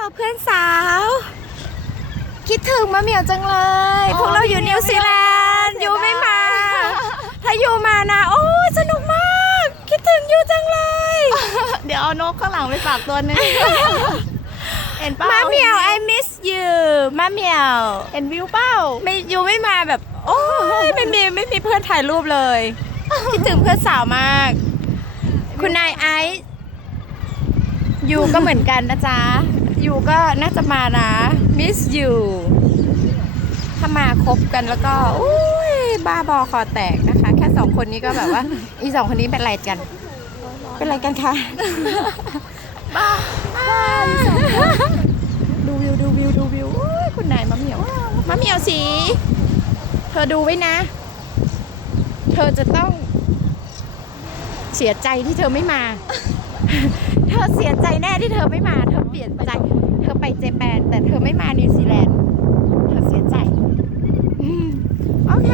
เราเพื่อนสาว คิดถึงมะเหมียวจังเลยอ๋อพวกเราอยู่พี่นิวซีแลนด์เสีอยยู่ดายไม่มา ถ้าอยู่มานะโอ้ยสนุกมาก คิดถึงอยู่จังเลย เดี๋ยวเอานกข้างหลังไปฝากตัวหนึงเห็นเป้ามะเหมียว I miss you มะเหมียว เห็นวิวเป้าไม่อยู่ไม่มาแบบ โอ้ยไม่มีไม่มีเพื่อนถ่ายรูปเลย คิดถึงเพื่อนสาวมาก คุณนายไอซ์ ยูก็เหมือนกันนะจ๊ะยูก็น่าจะมานะ miss you ถ้ามาคบกันแล้วก็อุ้ยบ้าบอคอแตกนะคะ แค่สองคนนี้ก็แบบว่า อีสองคนนี้เป็นอะไรกัน เป็นอะไรกันคะบ้าดูวิวดูวิวดูวิวอุ้ยคุณนายมะเหมียวมะเหมียวสีเธอดูไว้นะ เธอจะต้องเสียใจที่เธอไม่มา เธอเสียใจแน่ที่เธอไม่มา เธอเปลี่ยนใจ เธอไปเจแปน แต่เธอไม่มานิวซีแลนด์ เธอเสียใจ โอเค